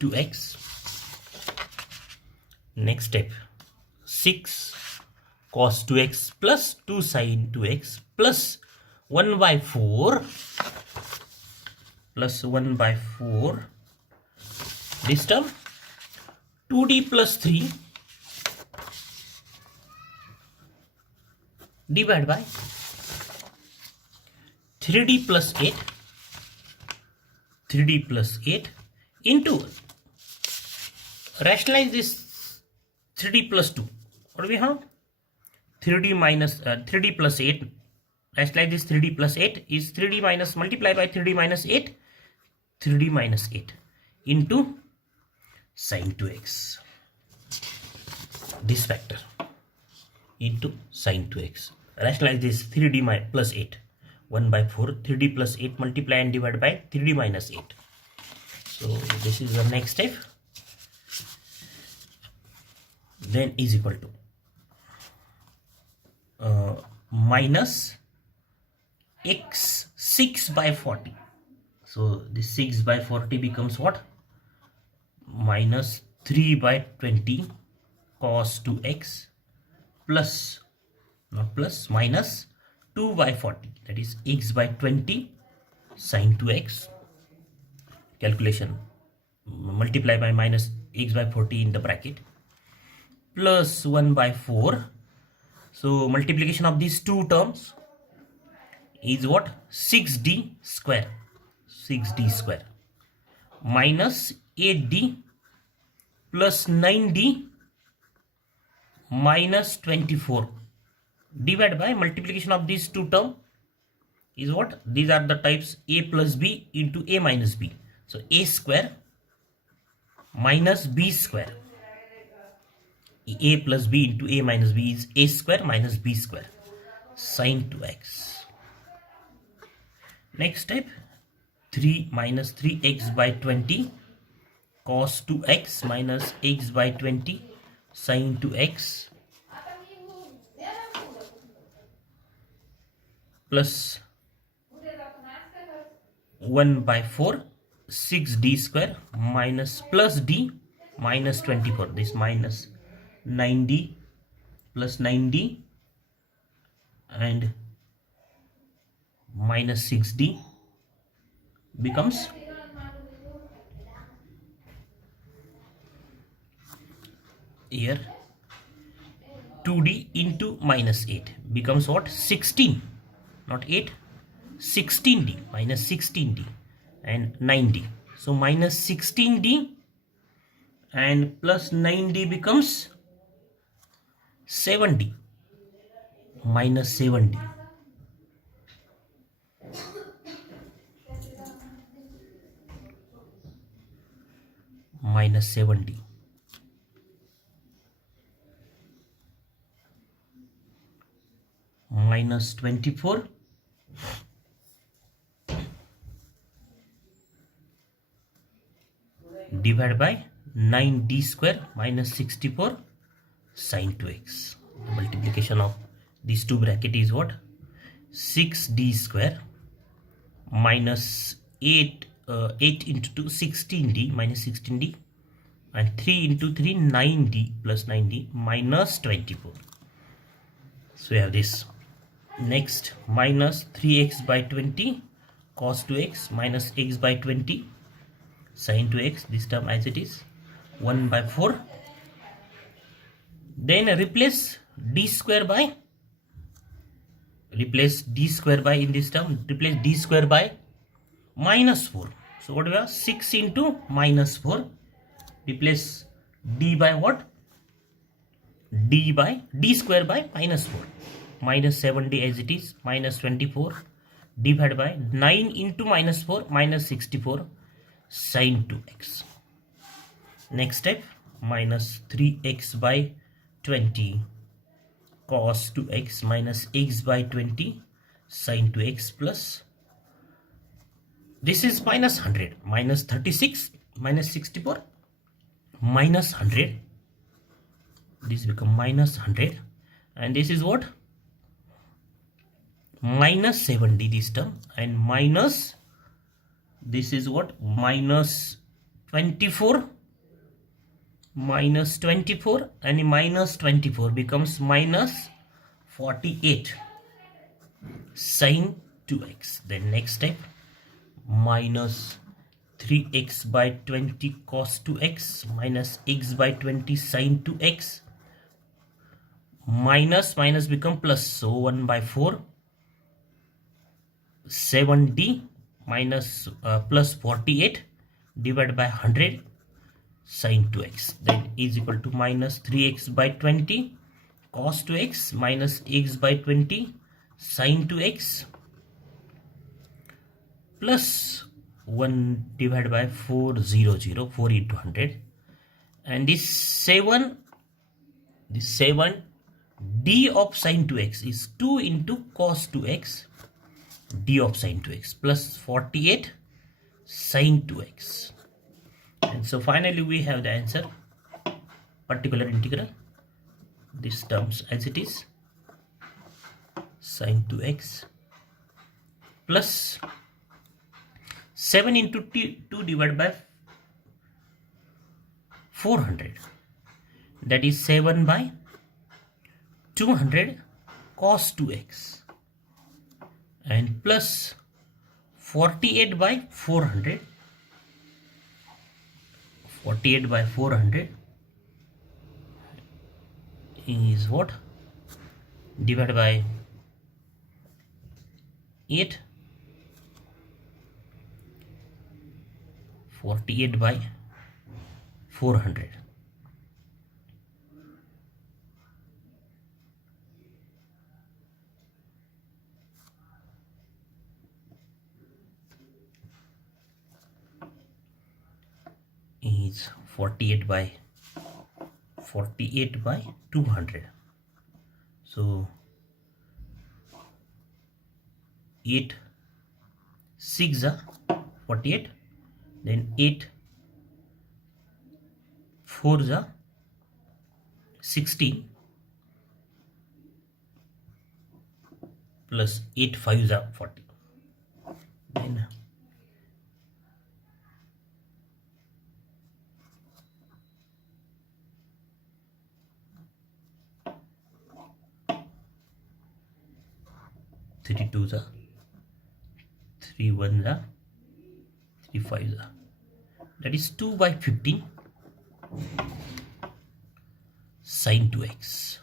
2x. Next step, 6 cos 2x plus 2 sin 2x plus 1 by 4 plus 1 by 4. This term 2d plus 3 divided by 3d plus 8 into, rationalize this 3d plus 2. What do we have? 3d minus 3d plus 8. Rationalize this 3d plus 8 is 3d minus, multiply by 3d minus 8, 3d minus 8 into sin 2x. This factor into sin 2x. Rationalize this 3d plus 8. 1 by 4, 3d plus 8 multiply and divide by 3d minus 8. So this is the next step. Then is equal to minus x 6 by 40. So this 6 by 40 becomes what? Minus 3 by 20 cos 2x plus, not plus, minus 2 by 40, that is x by 20 sin 2x. Calculation, multiply by minus x by 40 in the bracket, plus 1 by 4. So multiplication of these two terms is what? 6d square, 6d square minus 8d plus 9d minus 24 divided by multiplication of these two terms is what? These are the types a plus b into a minus b. So a square minus b square. A plus b into a minus b is a square minus b square sin 2x. Next step, 3 minus 3x by 20 cos 2x minus x by 20 sin 2x plus 1 by 4, 6d square minus plus d minus 24. This minus 9d plus 9d and minus 6d becomes here 2d into minus 8 becomes what? 16, not 8, 16d, minus 16d and 9d. So minus 16d and plus 9d becomes 7d, minus 7d. Minus 7d. Minus 24 divided by 9d square minus 64 sin 2x. The multiplication of these two bracket is what? 6d square minus 8 into 2 16d minus 16d and 3 into 3 9d plus 9d minus 24. So we have this. Next, minus 3x by 20 cos 2x minus x by 20 sin 2x, this term as it is, 1 by 4. Then replace d square by, replace d square by in this term, replace d square by minus 4. So what do we have? 6 into minus 4. Replace d by what? D by d square by minus 4. Minus 7d as it is, minus 24 divided by 9 into minus 4 minus 64 sin 2x. Next step, minus 3x by 20 cos 2x minus x by 20 sin 2x plus, this is minus 100, minus 36 minus 64 minus 100, this become minus 100, and this is what? Minus 70 this term, and minus, this is what? Minus 24 minus 24 and minus 24 becomes minus 48 sine 2x. Then next step, minus 3x by 20 cos 2x minus x by 20 sine 2x, minus minus become plus, so 1 by 4 7d minus plus 48 divided by 100 sine 2x, then is equal to minus 3x by 20 cos 2x minus x by 20 sine 2x plus 1 divided by 400, 4 into 100, and this 7 d of sine 2x is 2 into cos 2x d of sine 2x plus 48 sine 2x, and so finally we have the answer, particular integral, this terms as it is, sine 2x plus 7 into 2 divided by 400, that is 7 by 200 cos 2x, and plus 48 by 400, 48 by 400 is what, divided by 8, 48 by 400, is 48 by 200, so 8 6 are 48, then 8 4 are 16 plus 8 5 are 40, then 3 2s are 3 1s are 3 5s are, that is 2 by 15 sine 2x.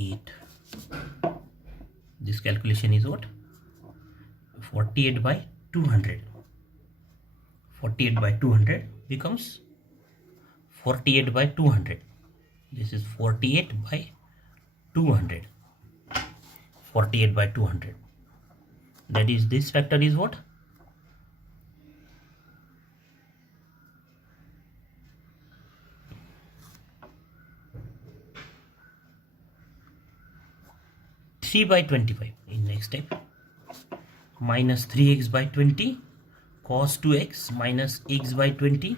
8. This calculation is what? 48 by 200. 48 by 200 becomes 48 by 200. This is 48 by 200. 48 by 200. That is, this factor is what? 3 by 25 in next step, minus 3x by 20 cos 2x minus x by 20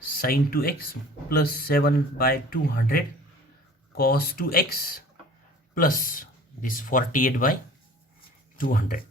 sin 2x plus 7 by 200 cos 2x plus this 48 by 200.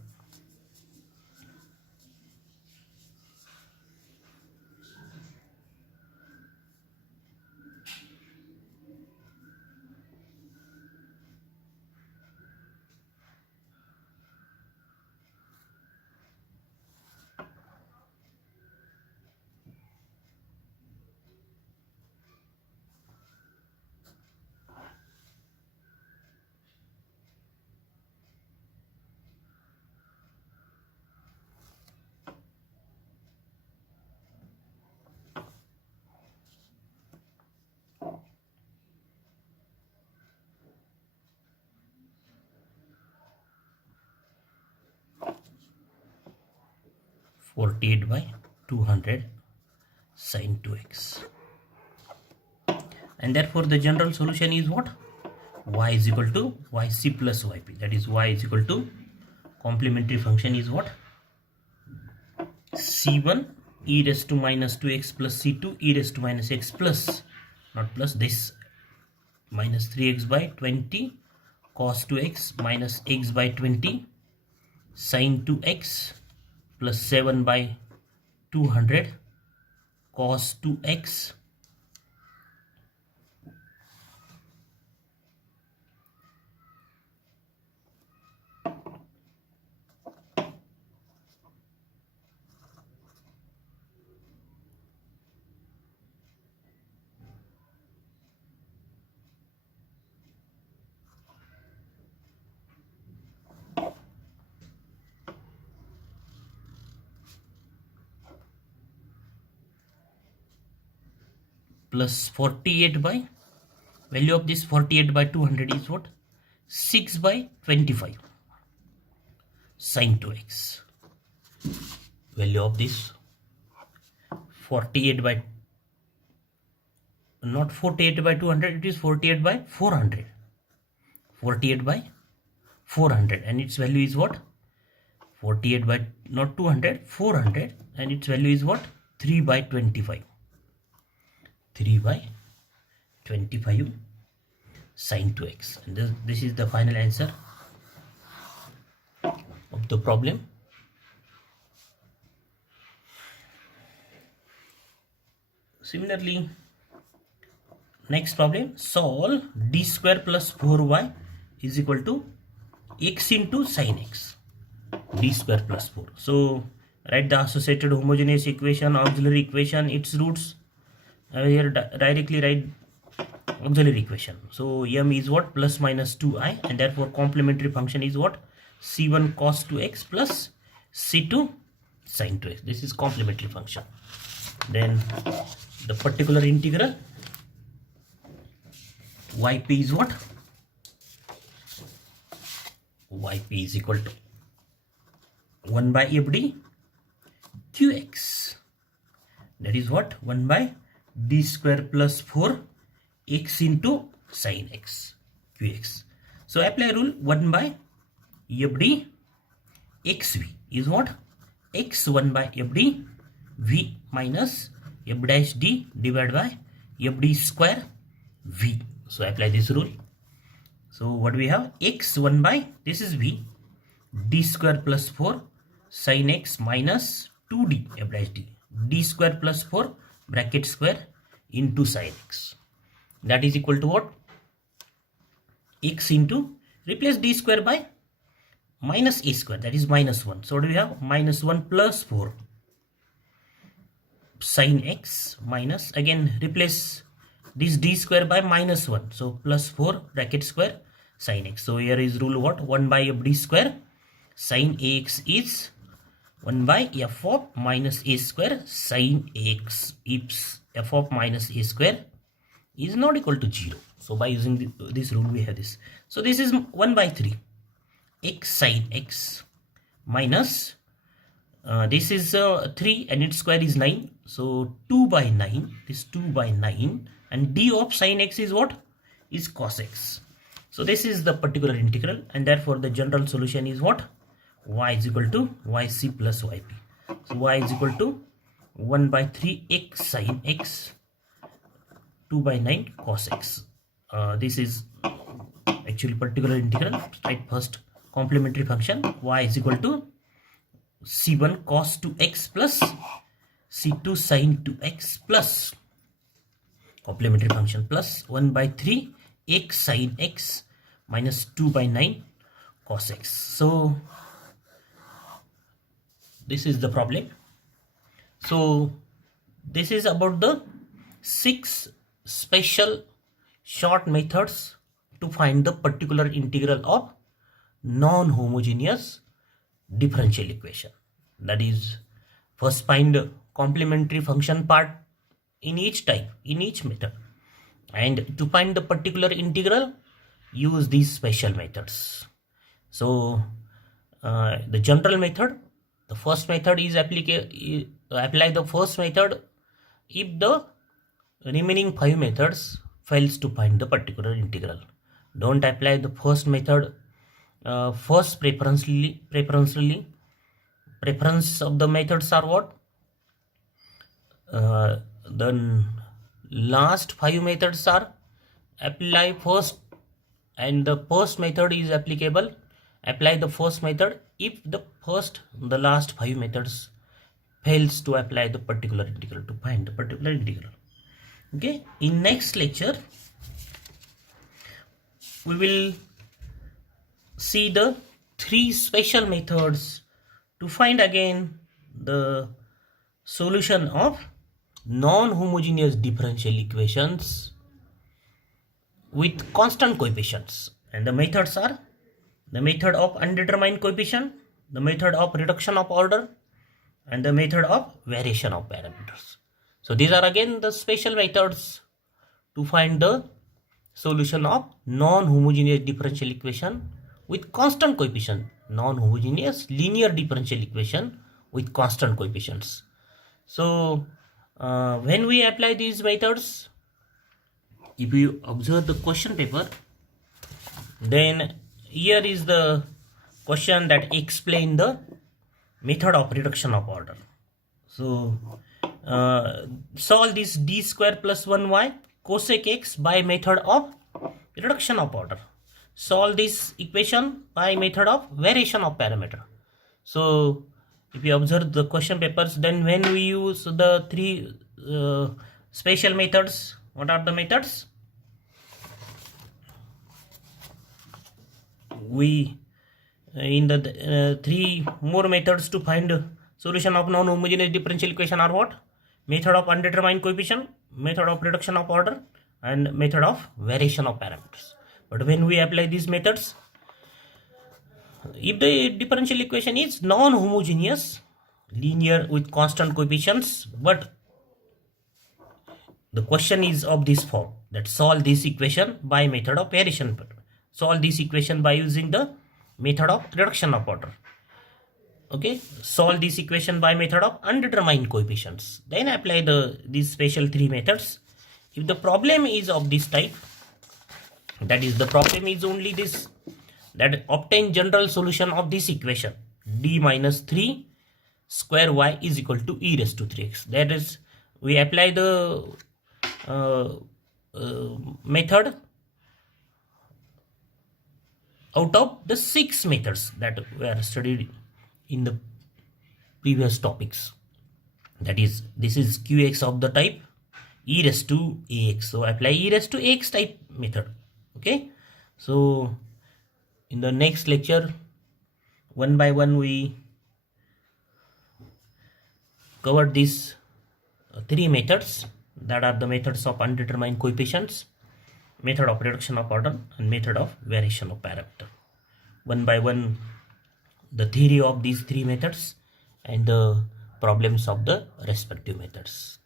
By 200 sine 2x. And therefore the general solution is what? Y is equal to yc plus yp. That is y is equal to complementary function is what? c1 e raised to minus 2x plus c2 e raised to minus x plus, not plus, this minus 3x by 20 cos 2x minus x by 20 sin 2x plus 7 by 200 cos 2x plus 48 by, value of this 48 by 200 is what? 6 by 25 sin 2x. Value of this 48 by, not 48 by 200, it is 48 by 400. 48 by 400 and its value is what? 48 by, not 200, 400, and its value is what? 3 by 25. 3 by 25 sin 2x. And this is the final answer of the problem. Similarly, next problem, solve d square plus 4y is equal to x into sin x. D square plus 4. So write the associated homogeneous equation, auxiliary equation, its roots. Here directly write auxiliary equation. So m is what? Plus minus 2i, and therefore complementary function is what? c1 cos 2x plus c2 sin 2x. This is complementary function. Then the particular integral yp is what? Yp is equal to 1 by fd qx. That is what? 1 by d square plus 4 x into sin x qx. So apply rule 1 by fd xv is what? x 1 by fd v minus f dash d divided by fd square v. So apply this rule. So what we have? X 1 by, this is v, d square plus 4 sin x minus 2d f dash d, d square plus 4 bracket square into sin x. That is equal to what? X into, replace d square by minus a square, that is minus 1. So what do we have? Minus 1 plus 4 sin x minus, again replace this d square by minus 1. So plus 4 bracket square sin x. So here is rule what? 1 by f d square sin ax is 1 by f of minus a square sin ax, if f of minus a square is not equal to 0. So by using this rule we have this. So this is 1 by 3 x sin x minus this is 3 and its square is 9. So 2 by 9, this 2 by 9, and d of sin x is what? Is cos x. So this is the particular integral, and therefore the general solution is what? Y is equal to yc plus yp. So y is equal to 1 by 3 x sin x, 2 by 9 cos x. This is actually particular integral. Right, first complementary function y is equal to c1 cos 2x plus c2 sin 2x plus complementary function plus 1 by 3 x sin x minus 2 by 9 cos x. So this is the problem. So this is about the 6 special short methods to find the particular integral of non-homogeneous differential equation. That is, first find complementary function part in each type, in each method, and to find the particular integral, use these special methods. So the general method, the first method is apply the first method if the remaining 5 methods fails to find the particular integral. Don't apply the first method first preference of the methods are what? The last 5 methods are apply first, and the first method is applicable. Apply the first method if the last 5 methods fails to apply the particular integral to find the particular integral. Okay, in next lecture we will see the 3 special methods to find again the solution of non-homogeneous differential equations with constant coefficients. And the methods are the method of undetermined coefficient, the method of reduction of order, and the method of variation of parameters. So these are again the special methods to find the solution of non-homogeneous differential equation with constant coefficient, non-homogeneous linear differential equation with constant coefficients. So when we apply these methods, if you observe the question paper, then here is the question that explain the method of reduction of order. So solve this d square plus 1y cosec x by method of reduction of order. Solve this equation by method of variation of parameter. So if you observe the question papers, then when we use the 3 special methods, what are the methods? We in the 3 more methods to find solution of non-homogeneous differential equation are what? Method of undetermined coefficient, method of reduction of order, and method of variation of parameters. But when we apply these methods, if the differential equation is non-homogeneous linear with constant coefficients, but the question is of this form, that solve this equation by method of variation, solve this equation by using the method of reduction of order. Okay, solve this equation by method of undetermined coefficients, then apply these special 3 methods. If the problem is of this type, that is the problem is only this, that obtain general solution of this equation d minus 3 square y is equal to e raised to 3x. That is, we apply the method out of the 6 methods that were studied in the previous topics. That is, this is qx of the type e raised to ax. So apply e raised to ax type method. Okay, so in the next lecture, one by one we covered these 3 methods, that are the methods of undetermined coefficients, method of reduction of order, and method of variation of parameter. One by one the theory of these 3 methods and the problems of the respective methods.